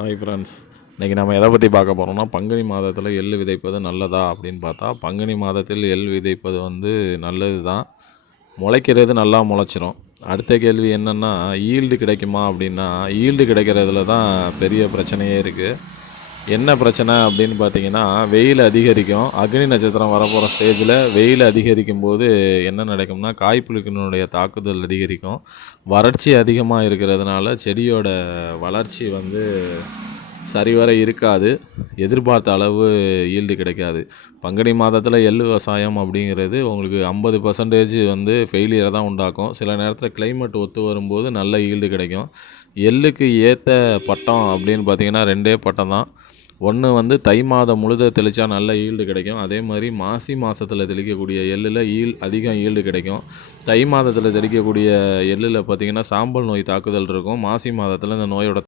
Hi friends, இன்றைக்கி நம்ம எதை பற்றி பார்க்க போகிறோம்னா, பங்குனி மாதத்தில் எள் விதைப்பது நல்லதா அப்படின்னு பார்த்தா, பங்குனி மாதத்தில் எள் விதைப்பது நல்லது தான். முளைக்கிறது நல்லா முளைச்சிரும். அடுத்த கேள்வி என்னென்னா, ஈல்டு கிடைக்குமா அப்படின்னா, ஈல்டு கிடைக்கிறதுல தான் பெரிய பிரச்சனையே இருக்குது. என்ன பிரச்சனை அப்படின்னு பார்த்தீங்கன்னா, வெயில் அதிகரிக்கும். அக்னி நட்சத்திரம் வரப்போகிற ஸ்டேஜில் வெயில் அதிகரிக்கும் போது என்ன நடக்கும்னா, காய்ப்புழுக்கினுடைய தாக்குதல் அதிகரிக்கும். வறட்சி அதிகமாக இருக்கிறதுனால செடியோட வளர்ச்சி சரிவர இருக்காது. எதிர்பார்த்த அளவு ஈல்டு கிடைக்காது. பங்குனி மாதத்தில் எள் விவசாயம் அப்படிங்கிறது உங்களுக்கு 50% ஃபெயிலியரை தான் உண்டாக்கும். சில நேரத்தில் கிளைமேட் ஒத்து வரும்போது நல்ல ஈல்டு கிடைக்கும். எள்ளுக்கு ஏற்ற பட்டம் அப்படின்னு பார்த்தீங்கன்னா 2 பட்டம் தான். ஒன்று தை மாதம் முழுத தெளித்தா நல்ல ஈல்டு கிடைக்கும். அதே மாதிரி மாசி மாதத்தில் தெளிக்கக்கூடிய எள்ளில் அதிகம் ஈல்டு கிடைக்கும். தை மாதத்தில் தெளிக்கக்கூடிய எள்ளில் பார்த்திங்கன்னா சாம்பல் நோய் தாக்குதல் இருக்கும். மாசி மாதத்தில் இந்த நோயோட